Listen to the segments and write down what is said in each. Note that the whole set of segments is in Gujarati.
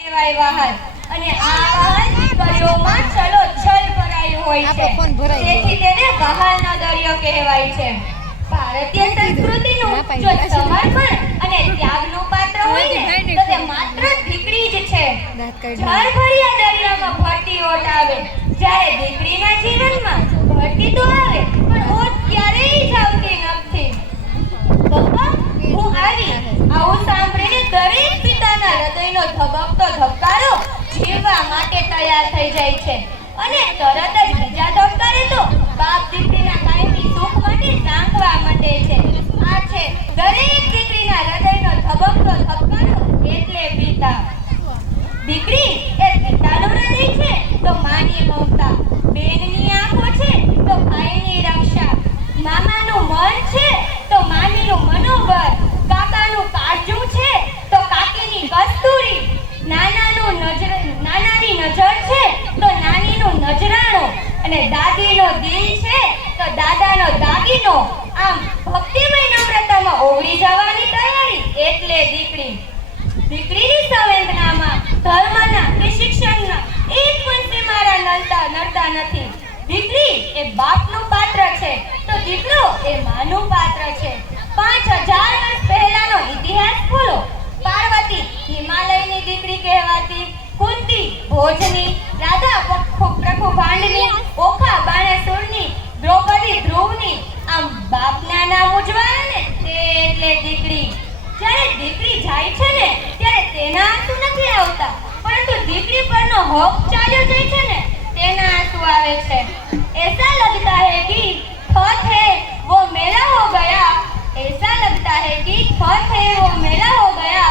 કહેવાય વાહન અને આ વાહન દરિયોમાં છલોછલ ભરાયું હોય છે, તેથી તેને વાહનનો દરિયો કહેવાય છે. ભારતીય સંસ્કૃતિનું જો સમર્પણ અને ત્યાગનું પાત્ર હોય ને તો તે માત્ર દીકરી જ છે. જળભર્યા દરિયામાં ભરતી ઓટ આવે, જ્યારે દીકરીના જીવનમાં ભરતી તો આવે પણ ઓટ ક્યારેય જ આવતી નથી. પપ્પા, હું આવી. આવું સાંભળીને દરેક પિતાના હૃદયનો ધબકતો ધબકારો જીવવા માટે તૈયાર થઈ જાય છે અને તરત જ બીજા ધબકારે તો બાપ દીકરીના કાયમી સુખ માટે ઝાંખવા માંડે છે. આ છે દરેક દીકરીના હૃદયનો ધબકતો ધબકારો, એટલે પિતા. દીકરી એ પિતાનું હૃદય છે તો માની મમતા, બેનની આંખો છે તો ભાઈની રક્ષા, મામાનું મન છે તો મામીનું મનોબળ, કાકાનું કાળજું છે તો કાકીની કસ્તુરી, નાનાની નજર છે તો નાનીનું નજરાણું, અને દાદીનો દિલ છે તો દાદાનો દાગીનો. આમ ભક્તિમય નમ્રતામાં ઓગળી જવાની તૈયારી, એટલે દીકરી. દીકરીની સંવેદનામાં ધર્મના કે શિક્ષણના એક પણ સીમાડા નડતા નથી. દીકરી એ બાપનું પાત્ર છે તો દીકરો એ માનું પાત્ર છે. 5000 વર્ષ પહેલાનો ઇતિહાસ ખોલો. પાર્વતી હિમાલયની દીકરી કહેવાતી, કુંતી ભોજની, રાધા પ્રભુભાંડની, ઓખા બાણેસુરની, દ્રૌપદી ધ્રુવની. આમ બાપના નામ ઉજવાય ને તે એટલે દીકરી. જ્યારે દીકરી જાય છે ને ત્યારે તેના આંસુ નથી આવતા, પરંતુ દીકરી પરનો હક ચાલ્યો જાય છે ને તેના આંસુ આવે છે. ऐसा लगता है कि खत है वो मेला हो गया, ऐसा लगता है कि खत है वो मेला हो गया,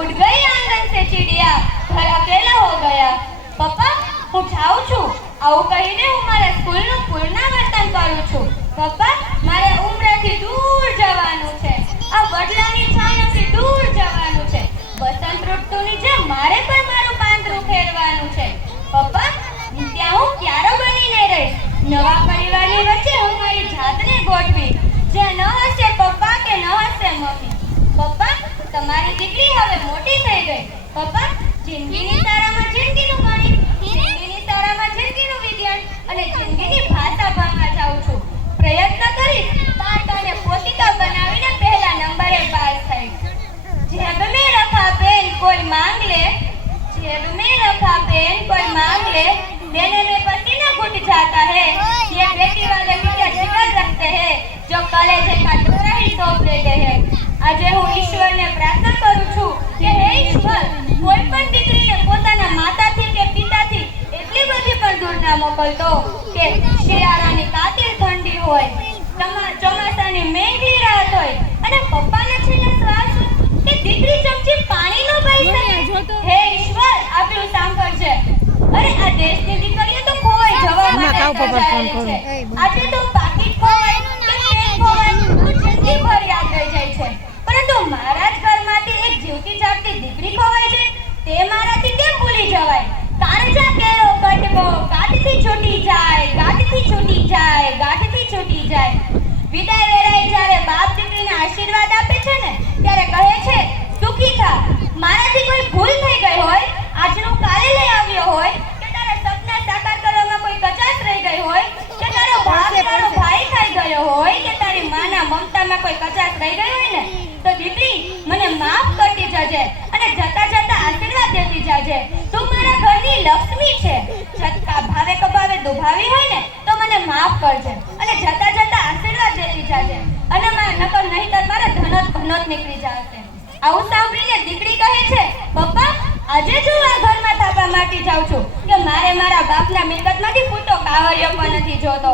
उड़ गई आंगन से चिड़िया, घर अकेला हो गया. પપ્પા, હું જાઉં છું. આવું કહીને હું મારા સ્કૂલનું પુનરાવર્તન કરું છું. પપ્પા, મારે ઉમરાથી દૂર જવાનું છે, આ વડલાની છાયાથી દૂર જવાનું છે. વસંત ઋતુની જેમ મારે પણ મારું પાંદડું ફેરવાનું છે. પપ્પા, ત્યાં હું ક્યારો બનીને રહીશ. નવા પરિવારની વચ્ચે હું મારી જાતને ગોઠવી, જ્યાં ન હશે પપ્પા કે ન હશે મમ્મી. પપ્પા, તમારી દીકરી હવે મોટી થઈ ગઈ. પપ્પા, જિંદગીની તારામાં જિંદગીનું ગણિત, જિંદગીની તારામાં જિંદગીનું વિજ્ઞાન અને જિંદગીની ભાષા ભણવા જાઉં છું. પ્રયત્ન કરીશ પાઠ અને પોતિકા બનાવીને પહેલા નંબરે પાસ થઈશ. જેબ મેં રખા પેન કોઈ માંગ લે, जेब में रखा पेन कोई मांग ले, देने में पसीना घुट जाता है. ये बेटी वाले क्या जिगर रखते हैं जो कलेजे का टुकड़ा ही सौंप देते हैं. આજે હું ઈશ્વરને પ્રાર્થના કરું છું કે હે ઈશ્વર, કોઈ પણ દીકરીને પોતાના માતાથી કે પિતાથી એટલી બધી પણ દૂર ના મોકલતો કે શિયાળાની કાતિલ ઠંડી હોય, ચોમાસાની મેઘલી રાત હોય અને પપ્પાના છેલ્લા શ્વાસ કે દીકરી ચમચી પાણી ન પી શકે. હે ઈશ્વર, આપ્યું સાંભળજે. અરે આ દેશની દીકરીઓ તો ખોવાઈ જવા માટે ચાલે છે. આજે તો પાકીટ ખોવાય કે પેન ખોવાય તો જિંદગીભર યાદ રહી જાય છે, પરંતુ મારા જ ઘરમાંથી એક જીવતી જાગતી દીકરી ખોવાઈ જાય તે મારાથી કેમ ભૂલી જવાય. કારજા કેરો કટકો ગાંઠથી છૂટી જાય, ગાંઠથી છૂટી જાય, ગાંઠથી છૂટી જાય. વિદાય વેળાએ જ્યારે બાપ દીકરીને આશીર્વાદ આપે છે ને ત્યારે કહે છે, સુખી થા. મારાથી કોઈ ભૂલ થઈ ગઈ હોય, આજનું કાલે લઈ આવ્યો હોય, કે તારા સપના સાકાર કરવામાં કોઈ કચાશ રહી ગઈ હોય, કે તારો ભાઈ ખાઈ ગયો હોય, કે તારી માના મમતામાં કોઈ કચાશ રહી ગઈ હોય ને તો દીકરી મને માફ કરતી જજે અને જતા જતા આશીર્વાદ દેતી જજે. તું મારા ઘરની લક્ષ્મી છે. છટકા ભાવે કબાવે દુભાવી હોય ને તો મને માફ કરજે અને જતા જતા આશીર્વાદ દેતી જજે, અને મારા નકર નહીંતર મારા ધનોત નીકળી જશે. આવું સાંભળીને દીકરી કહે છે, પપ્પા, આજે જો આ ઘરમાં થાપા માટી જાઉં છું કે મારે મારા બાપના મિલકતમાંથી ફૂટો કાવરિયો પણ નથી જોતો.